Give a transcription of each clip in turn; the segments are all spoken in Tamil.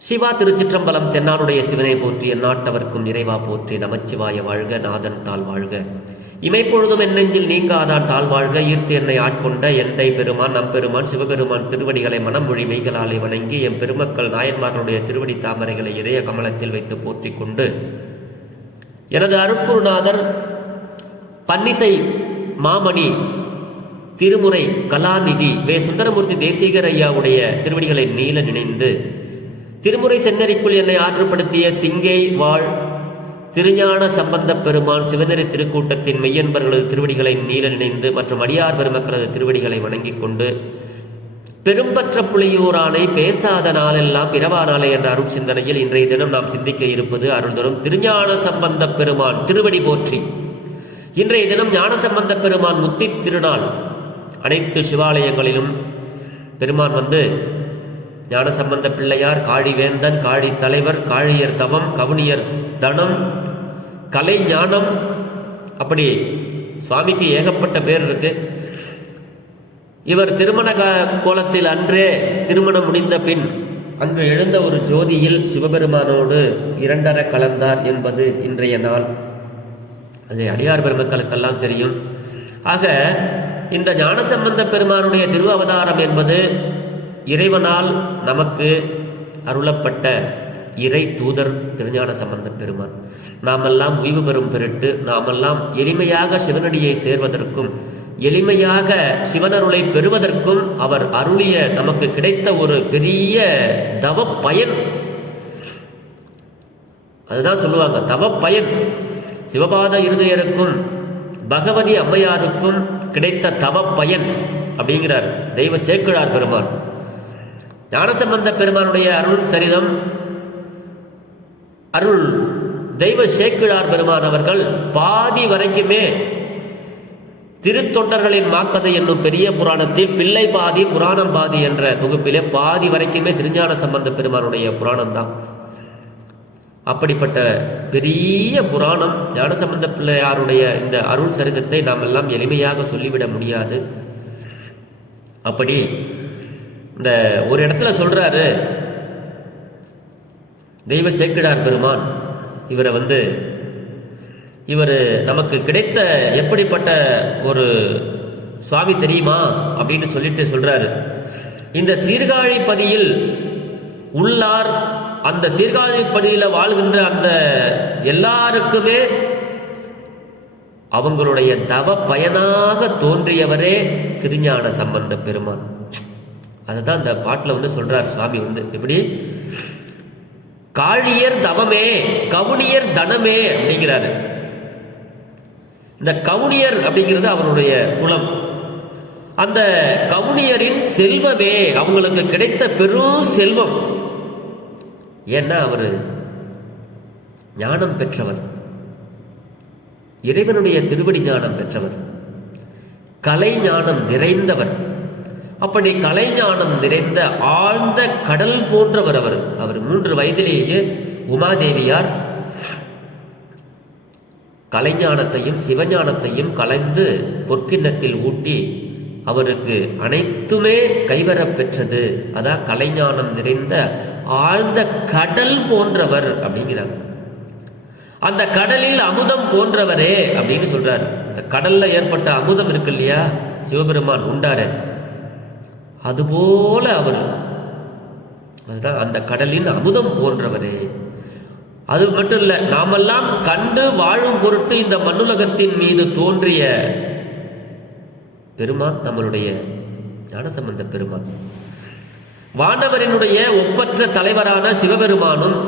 சிவா திருச்சிற்றம்பலம் தென்னாடுடைய சிவனை போற்றி எந்நாட்டவர்க்கும் நிறைவா போற்றி. நமச்சிவாய வாழ்க நாதன் தாழ் வாழ்க. இமைப்பொழுதும் என்னெஞ்சில் நீங்காதான் தாழ் வாழ்க. ஈர்த்து என்னை ஆட்கொண்ட எந்தை பெருமான் நம்பெருமான் சிவபெருமான் திருவடிகளை மனமொழி மெய்களாலே வணங்கி எம் பெருமக்கள் நாயன்மார்களுடைய திருவடி தாமரைகளை இதய கமலத்தில் வைத்து போற்றி கொண்டு எனது அருட்குருநாதர் பன்னிசை மாமணி திருமுறை கலாநிதி வே. சுந்தரமூர்த்தி தேசிகர் ஐயாவுடைய திருவடிகளை நீல நினைந்து திருமுறை சென்னறிக்குள் என்னை ஆற்றுப்படுத்திய சிங்கை வாழ் திருஞான சம்பந்த பெருமான் சிவநெறி திருக்கூட்டத்தின் மெய்யன்பர்களது திருவடிகளை நீல நினைந்து மற்றும் அடியார் பெருமக்களது திருவடிகளை வணங்கிக் கொண்டு பெரும்பற்ற புலியூரானை பேசாத நாளெல்லாம் பிறவானாலே என்ற அருள் சிந்தனையில் இன்றைய தினம் நாம் சிந்திக்க இருப்பது அருள் தரும் திருஞான சம்பந்த பெருமான் திருவடி போற்றி. இன்றைய தினம் ஞான சம்பந்த பெருமான் முத்தி திருநாள். அனைத்து சிவாலயங்களிலும் பெருமான் வந்து ஞானசம்பந்த பிள்ளையார் காழிவேந்தன் காழி தலைவர் காழியர் தவம் கவுனியர் தனம் கலை ஞானம் அப்படி சுவாமிக்கு ஏகப்பட்ட பேர் இருக்கு. இவர் திருமண கோலத்தில் அன்றே திருமணம் முடிந்த பின் அங்கு எழுந்த ஒரு ஜோதியில் சிவபெருமானோடு இரண்டர கலந்தார் என்பது இன்றைய நாள். அது அடியார் பெருமக்களுக்கெல்லாம் தெரியும். ஆக இந்த ஞானசம்பந்த பெருமானுடைய திருவாவதாரம் என்பது இறைவனால் நமக்கு அருளப்பட்ட இறை தூதர் திருஞான சம்பந்த பெருமான். நாமெல்லாம் உய்வு பெறும் பெருட்டு நாமெல்லாம் எளிமையாக சிவனடியை சேர்வதற்கும் எளிமையாக சிவனருளை பெறுவதற்கும் அவர் அருளிய நமக்கு கிடைத்த ஒரு பெரிய தவ பயன். அதுதான் சொல்லுவாங்க தவ பயன். சிவபாத இருதயருக்கும் பகவதி அம்மையாருக்கும் கிடைத்த தவ பயன் அப்படிங்கிறார் தெய்வ சேக்கிழார் பெருமான். ஞானசம்பந்த பெருமானுடைய அருள் சரிதம். அருள் தெய்வ சேக்கிழார் பெருமான் அவர்கள் பாதி வரைக்குமே திருத்தொண்டர்களின் மாக்கதை என்னும் பெரிய புராணத்தில் பிள்ளை பாதி புராணம் பாதி என்ற தொகுப்பிலே பாதி வரைக்குமே திருஞான சம்பந்த பெருமானுடைய புராணம் தான் அப்படிப்பட்ட பெரிய புராணம் ஞானசம்பந்த பிள்ளையாருடைய இந்த அருள் சரிதத்தை நாம் எல்லாம் எளிமையாக சொல்லிவிட முடியாது. அப்படி இந்த ஒரு இடத்துல சொல்கிறாரு தெய்வ சேக்கிடார் பெருமான் இவரை வந்து இவர் நமக்கு கிடைத்த எப்படிப்பட்ட ஒரு சுவாமி தெரியுமா? அப்படின்னு சொல்லிட்டு சொல்றாரு. இந்த சீர்காழிப்பதியில் உள்ளார் அந்த சீர்காழிப்பதியில வாழ்கின்ற அந்த எல்லாருக்குமே அவங்களுடைய தவ பயனாக தோன்றியவரே திருஞான சம்பந்த பெருமான். அதை தான் இந்த பாட்டில் வந்து சொல்கிறார் சுவாமி வந்து. எப்படி? காழியர் தவமே கவுனியர் தனமே அப்படிங்கிறாரு. இந்த கவுனியர் அப்படிங்கிறது அவருடைய குலம். அந்த கவுனியரின் செல்வமே அவங்களுக்கு கிடைத்த பெரும் செல்வம். ஏன்னா அவர் ஞானம் பெற்றவர். இறைவனுடைய திருவடி ஞானம் பெற்றவர். கலை ஞானம் நிறைந்தவர். அப்படி கலைஞானம் நிறைந்த ஆழ்ந்த கடல் போன்றவர் அவர். அவர் மூன்று வயதிலேயே உமாதேவியார் கலைஞானத்தையும் சிவஞானத்தையும் கலந்து பொற்கிண்ணத்தில் ஊட்டி அவருக்கு அனைத்துமே கைவரப் பெற்றது. அதான் கலைஞானம் நிறைந்த ஆழ்ந்த கடல் போன்றவர் அப்படிங்கிறாங்க. அந்த கடலில் அமுதம் போன்றவரே அப்படின்னு சொல்றாரு. இந்த கடல்ல ஏற்பட்ட அமுதம் இருக்கு இல்லையா? சிவபெருமான் உண்டாரு. அதுபோல அவர். அதுதான் அந்த கடலின் அமுதம் போன்றவரே. அது மட்டும் இல்லை நாமெல்லாம் கண்டு வாழும் பொருட்டு இந்த மண்ணுலகத்தின் மீது தோன்றிய பெருமான் நம்மளுடைய ஞானசம்பந்த பெருமான். வானவரினுடைய ஒப்பற்ற தலைவரான சிவபெருமானும்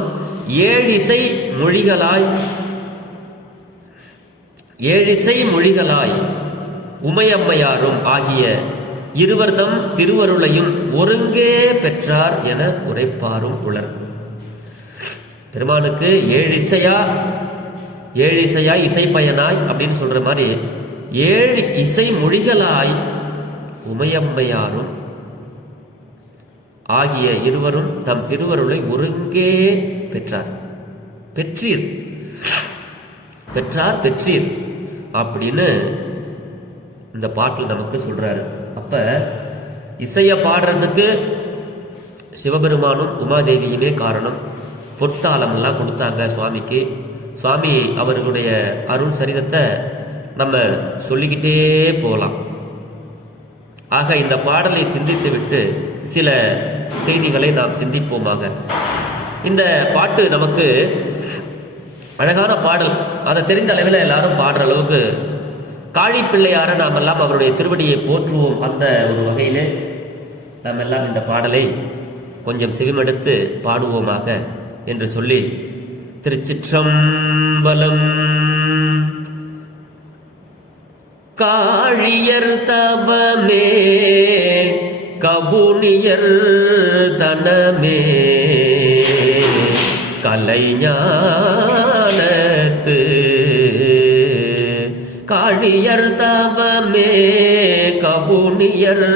ஏழிசை மொழிகளாய் ஏழிசை மொழிகளாய் உமையம்மையாரும் ஆகிய இருவர்தம் திருவருளையும் ஒருங்கே பெற்றார் என உரைப்பாரும் உலர் பெருமானுக்கு ஏழு இசையா ஏழு இசையா இசைப்பயனாய் அப்படின்னு சொல்ற மாதிரி ஏழு இசை மொழிகளாய் உமையம்மையாரும் ஆகிய இருவரும் தம் திருவருளை ஒருங்கே பெற்றார். பெற்றீர். பெற்றார் பெற்றீர் அப்படின்னு இந்த பாட்டில் நமக்கு சொல்றாரு. அப்போ இசையை பாடுறதுக்கு சிவபெருமானும் உமாதேவியுமே காரணம். பொற்தாளமெல்லாம் கொடுத்தாங்க சுவாமிக்கு. சுவாமி அவர்களுடைய அருள் சரிதத்தை நம்ம சொல்லிக்கிட்டே போகலாம். ஆக இந்த பாடலை சிந்தித்து விட்டு சில செய்திகளை நாம் சிந்திப்போமாக. இந்த பாட்டு நமக்கு அழகான பாடல். அதை தெரிந்த அளவில் எல்லாரும் பாடுற அளவுக்கு காழி பிள்ளையார நாம் எல்லாம் அவருடைய திருவடியை போற்றுவோம் அந்த ஒரு வகையிலே. நாம் எல்லாம் இந்த பாடலை கொஞ்சம் செவிமடுத்து பாடுவோமாக என்று சொல்லி திருச்சிற்றம்பலம். காழியர் தவமே கபுனியர் தனமே. கலைஞானத்து காழியர் தவமே கபுனியர்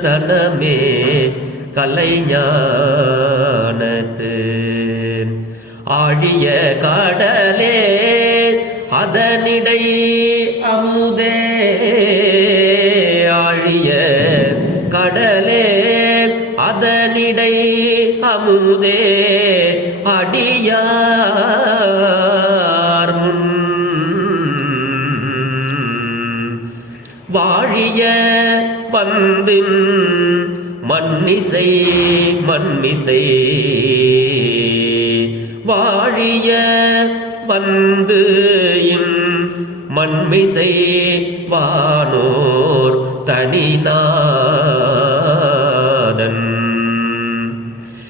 தனமே கலைஞானத்து ஆழிய கடலே அதனிடை அமுதே. ஆழிய கடலே அதனிடை அமுதே. மண்மிசை மண்மிசை. வாழிய வந்து இம் மண்மிசை வானோர் தனிநாதன்.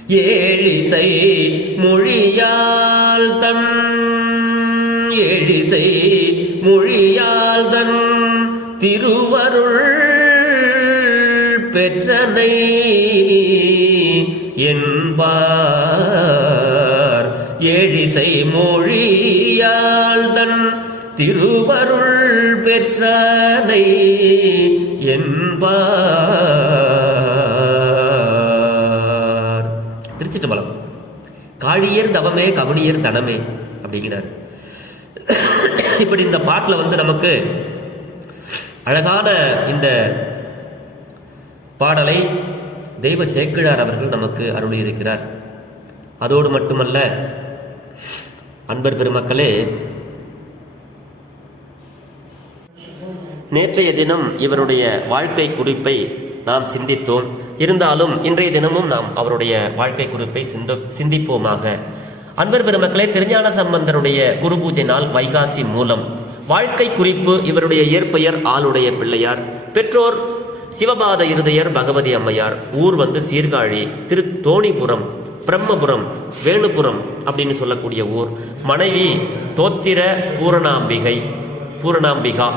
ஏழிசை மொழியால் தன் ஏழிசை மொழியால் தன் திரு பெற்றனை என்பார். ஏழிசை மொழியால் தன் திருவருள் பெற்றனை என்பார். திருச்சிட்டம்பலம் காழியர் தவமே கவனியர் தனமே அப்படிங்கிறார். இப்படி இந்த பாட்டில் வந்து நமக்கு அழகான இந்த பாடலை தெய்வ சேக்கிழார் அவர்கள் நமக்கு அருளியிருக்கிறார். அதோடு மட்டுமல்ல அன்பர் பெருமக்களே நேற்றைய தினம் இவருடைய வாழ்க்கை குறிப்பை நாம் சிந்தித்தோம். இருந்தாலும் இன்றைய தினமும் நாம் அவருடைய வாழ்க்கை குறிப்பை சிந்து சிந்திப்போமாக. அன்பர் பெருமக்களே திருஞான சம்பந்தனுடைய குரு பூஜை நாள் வைகாசி மூலம் வாழ்க்கை குறிப்பு இவருடைய இயற்பெயர் ஆளுடைய பிள்ளையார். பெற்றோர் சிவபாத இருதயர் பகவதி அம்மையார் ஊர் வந்து சீர்காழி திரு தோணிபுரம் பிரம்மபுரம் வேணுபுரம் அப்படின்னு சொல்லக்கூடிய ஊர். மனைவி தோத்திர பூரணாம்பிகை பூரணாம்பிகா.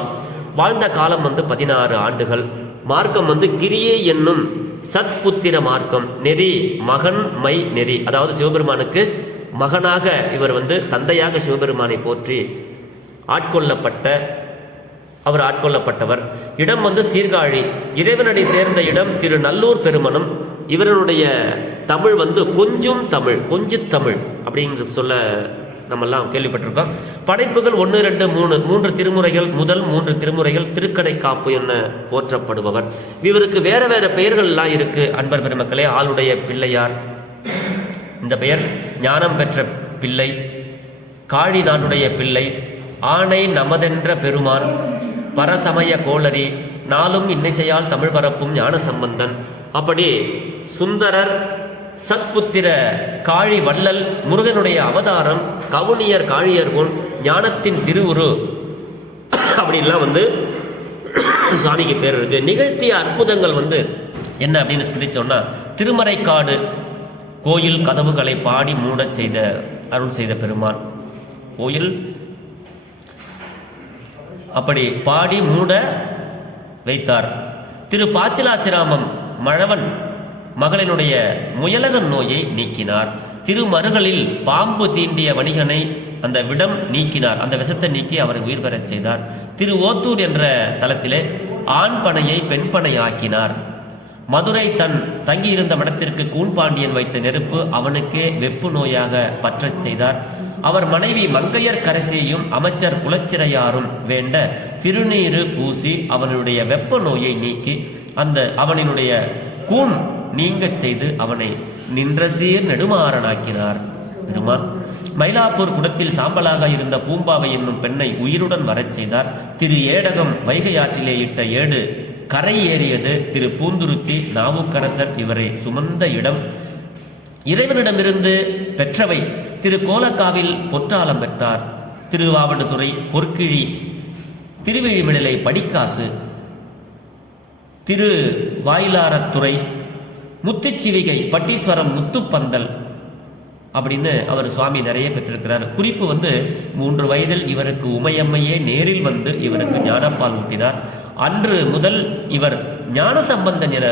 வாழ்ந்த காலம் வந்து பதினாறு ஆண்டுகள். மார்க்கம் வந்து கிரியே என்னும் சத்புத்திர மார்க்கம் நெறி மகன் மை நெறி. அதாவது சிவபெருமானுக்கு மகனாக இவர் வந்து தந்தையாக சிவபெருமானை போற்றி ஆட்கொள்ளப்பட்ட அவர் ஆட்கொள்ளப்பட்டவர். இடம் வந்து சீர்காழி. இறைவனடி சேர்ந்த இடம் திரு நல்லூர் பெருமனம் இவருடைய தமிழ் வந்து கொஞ்சம் தமிழ் கொஞ்சு தமிழ் அப்படிங்கிற சொல்ல நம்மெல்லாம் கேள்விப்பட்டிருக்கோம். படைப்புகள் ஒன்று ரெண்டு மூணு மூன்று திருமுறைகள் முதல் மூன்று திருமுறைகள் திருக்கடை காப்பு என போற்றப்படுபவர். இவருக்கு வேற வேற பெயர்கள்லாம் இருக்கு அன்பர் பெருமக்களே. ஆளுடைய பிள்ளையார். இந்த பெயர் ஞானம் பெற்ற பிள்ளை. காழி நாட்டுடைய பிள்ளை. ஆணை நமதென்ற பெருமான். பரசமய கோளரி நாளும் இன்னிசையால் தமிழ் பரப்பும் ஞான சம்பந்தன் அப்படி சுந்தரர் சத்புத்திர காழி வள்ளல் முருகனுடைய அவதாரம் கவுனியர் காழியர்கோன் ஞானத்தின் திருவுரு. அப்படின்லாம் வந்து சுவாமிக்கு பேர் இருக்கு. நிகழ்த்திய அற்புதங்கள் வந்து என்ன அப்படின்னு சிந்திச்சோம்னா திருமறைக்காடு கோயில் கதவுகளை பாடி மூடச் செய்த அருள் செய்த பெருமான். கோயில் அப்படி பாடி மூட வைத்தார். திரு பாச்சிலாச்சிராமம் மழவன் மகளினுடைய முயலகன் நோயை நீக்கினார். திருமருகளில் பாம்பு தீண்டிய வணிகனை அந்த விடம் நீக்கினார். அந்த விஷத்தை நீக்கி அவரை உயிர் பெறச் செய்தார். திரு ஓத்தூர் என்ற தளத்திலே ஆண் பனையை பெண் பனை ஆக்கினார் மதுரை தன் தங்கியிருந்த மடத்திற்கு கூண்பாண்டியன் வைத்த நெருப்பு அவனுக்கே வெப்பு நோயாக பற்றச் செய்தார். அவர் மனைவி மங்கையர் கரசியையும் அமைச்சர் குலச்சிறையாரும் வேண்ட திருநீறு பூசி அவனுடைய வெப்ப நோயை நீக்கி அந்த அவனினுடைய கூன் நீங்கச் செய்து அவனை நின்ற சீர் நெடுமாறனாக்கினார். பெருமான் மயிலாப்பூர் குடத்தில் சாம்பலாக இருந்த பூம்பாவை என்னும் பெண்ணை உயிருடன் வரச் செய்தார். திரு ஏடகம் வைகை ஆற்றிலே இட்ட ஏடு கரை ஏறியது. திரு பூந்துருத்தி நாவுக்கரசர் இவரை சுமந்த இடம். இறைவனிடமிருந்து பெற்றவை திரு கோலக்காவில் பொற்றாலம் பெற்றார். திருவாவடுதுறை பொற்கிழி திருவிழிவிடலை படிக்காசு திரு வாயிலாரத்துறை முத்துச்சிவிகை பட்டீஸ்வரம் முத்துப்பந்தல் அப்படின்னு அவர் சுவாமி நிறைய பெற்றிருக்கிறார். குறிப்பு வந்து மூன்று வயதில் இவருக்கு உமையம்மையே நேரில் வந்து இவருக்கு ஞானப்பால் ஊட்டினார். அன்று முதல் இவர் ஞான சம்பந்தன் என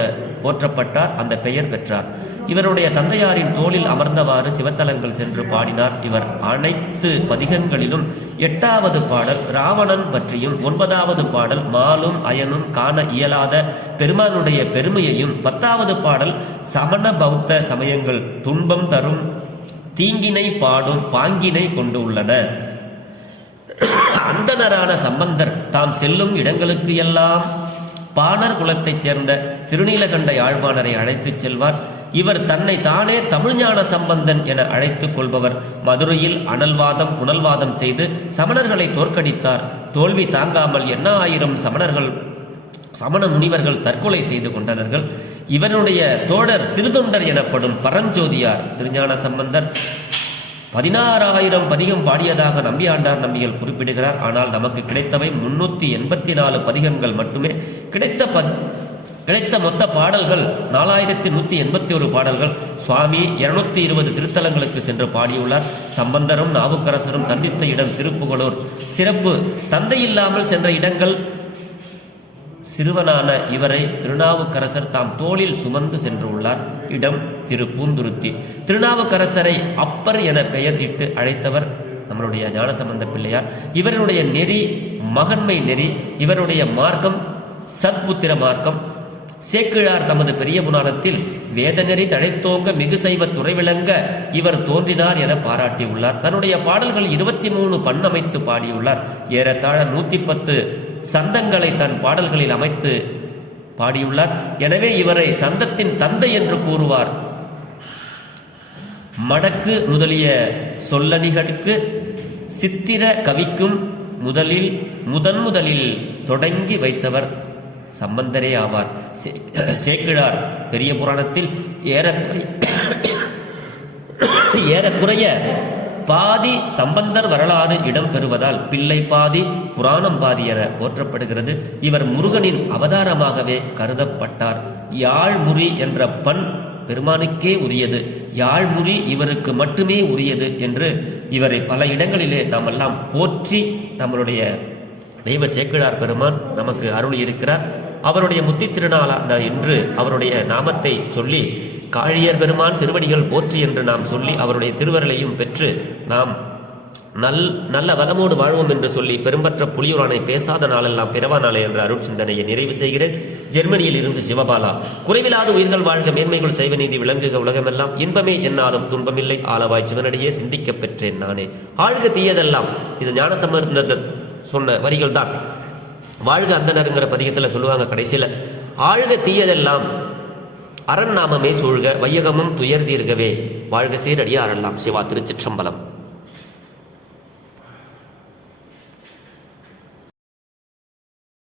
போற்றப்பட்டார் அந்த பெயர் பெற்றார். இவருடைய தந்தையாரின் தோளில் அமர்ந்தவாறு சிவத்தலங்கள் சென்று பாடினார் இவர். அனைத்து பதிகங்களிலும் எட்டாவது பாடல் ராவணன் பற்றியும் ஒன்பதாவது பாடல் மாலும் அயனும் காண இயலாத பெருமானுடைய பெருமையையும் பத்தாவது பாடல் சமண பௌத்த சமயங்கள் துன்பம் தரும் தீங்கினை பாடும் பாங்கினை கொண்டு உள்ளன அந்தனரான சம்பந்தர் தாம் செல்லும் இடங்களுக்கு எல்லாம் பாணர் குலத்தைச் சேர்ந்த திருநீலகண்ட யாழ்ப்பாணரை அழைத்துச் செல்வார். இவர் தன்னை தானே தமிழ்ஞான சம்பந்தன் என அழைத்துக் கொள்பவர். மதுரையில் அனல்வாதம் புனல்வாதம் செய்து சமணர்களை தோற்கடித்தார். தோல்வி தாங்காமல் என்ன ஆயிரம் சமணர்கள் சமண முனிவர்கள் தற்கொலை செய்து கொண்டனர்கள்? இவருடைய தோழர் சிறுதொண்டர் எனப்படும் பரஞ்சோதியார் திருஞான சம்பந்தர் பதினாறாயிரம் பதிகம் பாடியதாக நம்பியாண்டார் நம்பிகள் குறிப்பிடுகிறார். ஆனால் நமக்கு கிடைத்தவை முன்னூத்தி எண்பத்தி நாலு பதிகங்கள் மட்டுமே. கிடைத்த பத் கிடைத்த மொத்த பாடல்கள் நாலாயிரத்தி நூற்றி எண்பத்தி ஒரு பாடல்கள். சுவாமி இருநூத்தி இருபது திருத்தலங்களுக்கு சென்று பாடியுள்ளார். சம்பந்தரும் நாவுக்கரசரும் சந்தித்த இடம் திருப்புகலூர் சிறப்பு தந்தை இல்லாமல் சென்ற இடங்கள் சிறுவனான இவரை திருநாவுக்கரசர் தாம் தோளில் சுமந்து சென்றுள்ளார். இடம் திரு பூந்துருத்தி திருநாவுக்கரசரை அப்பர் என பெயர் இட்டு அழைத்தவர் நம்மளுடைய ஞானசம்பந்த பிள்ளையார். இவருடைய நெறி மகன்மை நெறி இவருடைய மார்க்கம் சத்புத்திர மார்க்கம். சேக்கிழார் தமது பெரிய புராணத்தில் வேதநெறி தழைத்தோங்க மிகு செய்வ துறைவிளங்க இவர் தோன்றினார் என பாராட்டியுள்ளார். தன்னுடைய பாடல்கள் இருபத்தி மூணு பண்ணமைத்து பாடியுள்ளார். ஏறத்தாழ நூத்தி பத்து சந்தங்களை தன் பாடல்களில் அமைத்து பாடியுள்ளார். எனவே இவரை சந்தத்தின் தந்தை என்று கூறுவார். மடக்கு முதலிய சொல்லணிகளுக்கு சித்திர கவிக்கும் முதலில் முதன் முதலில் தொடங்கி வைத்தவர். சம்பந்தரே ஆவார். சே- சேக்கிழார். பெரிய புராணத்தில் ஏறக்குறை ஏறக்குறைய பாதி சம்பந்தர் வரலாறு இடம் பெறுவதால் பிள்ளை பாதி புராணம் பாதி என போற்றப்படுகிறது. இவர் முருகனின் அவதாரமாகவே கருதப்பட்டார். யாழ்முறி என்ற பண் பெருமானுக்கே உரியது. யாழ்முறி இவருக்கு மட்டுமே உரியது என்று இவரை பல இடங்களிலே நாமெல்லாம் போற்றி நம்மளுடைய தெய்வ சேக்கிழார் பெருமான் நமக்கு அருள் இருக்கிறார். அவருடைய முத்தி திருநாளான என்று அவருடைய நாமத்தை சொல்லி காழியர் பெருமான் திருவடிகள் போற்றி என்று நாம் சொல்லி அவருடைய திருவருளையும் பெற்று நாம் நல் நல்ல வளமோடு வாழ்வோம் என்று சொல்லி பெரும்பற்ற புலியூரானை பேசாத நாளெல்லாம் பிறவா நாளே என்ற அருள் சிந்தனையை நிறைவு செய்கிறேன். ஜெர்மனியில் இருந்து சிவபாலா. குறைவில்லாத உயிர்கள் வாழ்க மேன்மைகள் செய்வ நீதி விளங்குக உலகமெல்லாம் இன்பமே என்னாலும் துன்பமில்லை. ஆளவாய் சிவனடியே சிந்திக்கப் பெற்றேன் நானே. ஆழ்க தீயதெல்லாம். இது ஞானசம்பந்த சொன்ன வரிகள் தான் வாழ்க அந்தனருங்கிற பதிகத்தில் சொல்லுவாங்க கடைசியில் ஆழ்க தீயதெல்லாம் அரண் நாமமே சூழ்க வையகமும் துயர் வாழ்க வாழ்க அறலாம் சிவா திருச்சிற்றம்பலம்.